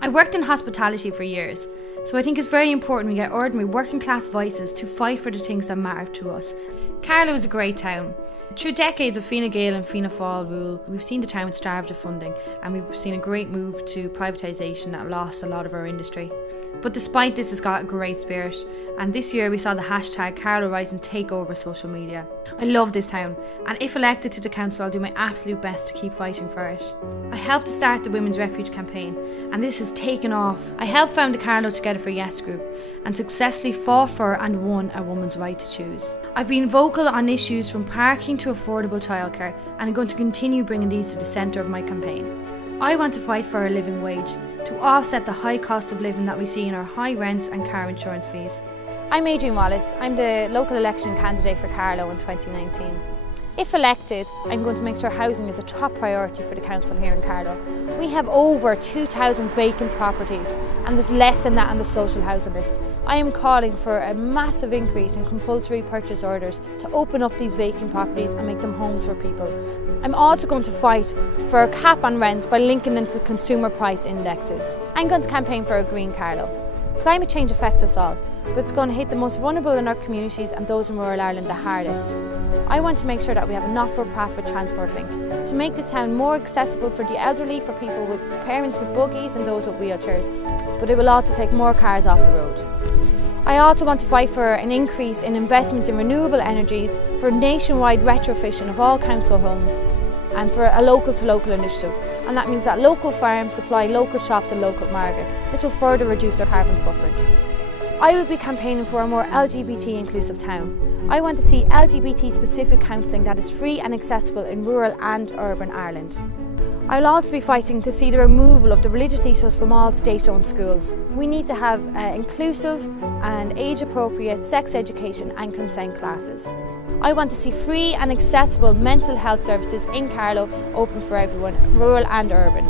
I worked in hospitality for years, so I think it's very important we get ordinary working class voices to fight for the things that matter to us. Carlow is a great town. Through decades of Fine Gael and Fianna Fáil rule, we've seen the town starved of funding, and we've seen a great move to privatisation that lost a lot of our industry. But despite this, it's got a great spirit, and this year we saw the hashtag Carlow Rising take over social media. I love this town, and if elected to the council, I'll do my absolute best to keep fighting for it. I helped to start the Women's Refuge campaign, and this has taken off. I helped found the Carlow Together for Yes group, and successfully fought for and won a woman's right to choose. I've been vocal on issues from parking to affordable childcare, and I'm going to continue bringing these to the centre of my campaign. I want to fight for a living wage, to offset the high cost of living that we see in our high rents and car insurance fees. I'm Adrienne Wallace. I'm the local election candidate for Carlow in 2019. If elected, I'm going to make sure housing is a top priority for the council here in Carlow. We have over 2,000 vacant properties, and there's less than that on the social housing list. I am calling for a massive increase in compulsory purchase orders to open up these vacant properties and make them homes for people. I'm also going to fight for a cap on rents by linking them to consumer price indexes. I'm going to campaign for a green Carlow. Climate change affects us all, but it's going to hit the most vulnerable in our communities and those in rural Ireland the hardest. I want to make sure that we have a not-for-profit transport link to make this town more accessible for the elderly, for people with parents with buggies and those with wheelchairs, but it will also take more cars off the road. I also want to fight for an increase in investments in renewable energies, for nationwide retrofitting of all council homes, and for a local-to-local initiative. And that means that local farms supply local shops and local markets. This will further reduce our carbon footprint. I will be campaigning for a more LGBT inclusive town. I want to see LGBT specific counselling that is free and accessible in rural and urban Ireland. I will also be fighting to see the removal of the religious ethos from all state-owned schools. We need to have inclusive and age-appropriate sex education and consent classes. I want to see free and accessible mental health services in Carlow open for everyone, rural and urban.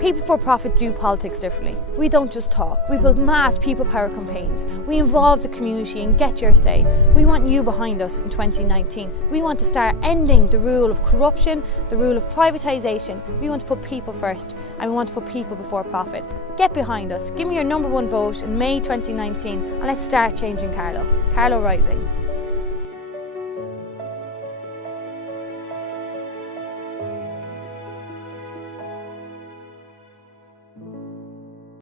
People for profit do politics differently. We don't just talk, we build mass people power campaigns. We involve the community and get your say. We want you behind us in 2019. We want to start ending the rule of corruption, the rule of privatisation. We want to put people first, and we want to put people before profit. Get behind us, give me your #1 vote in May 2019, and let's start changing Carlow. Carlow Rising.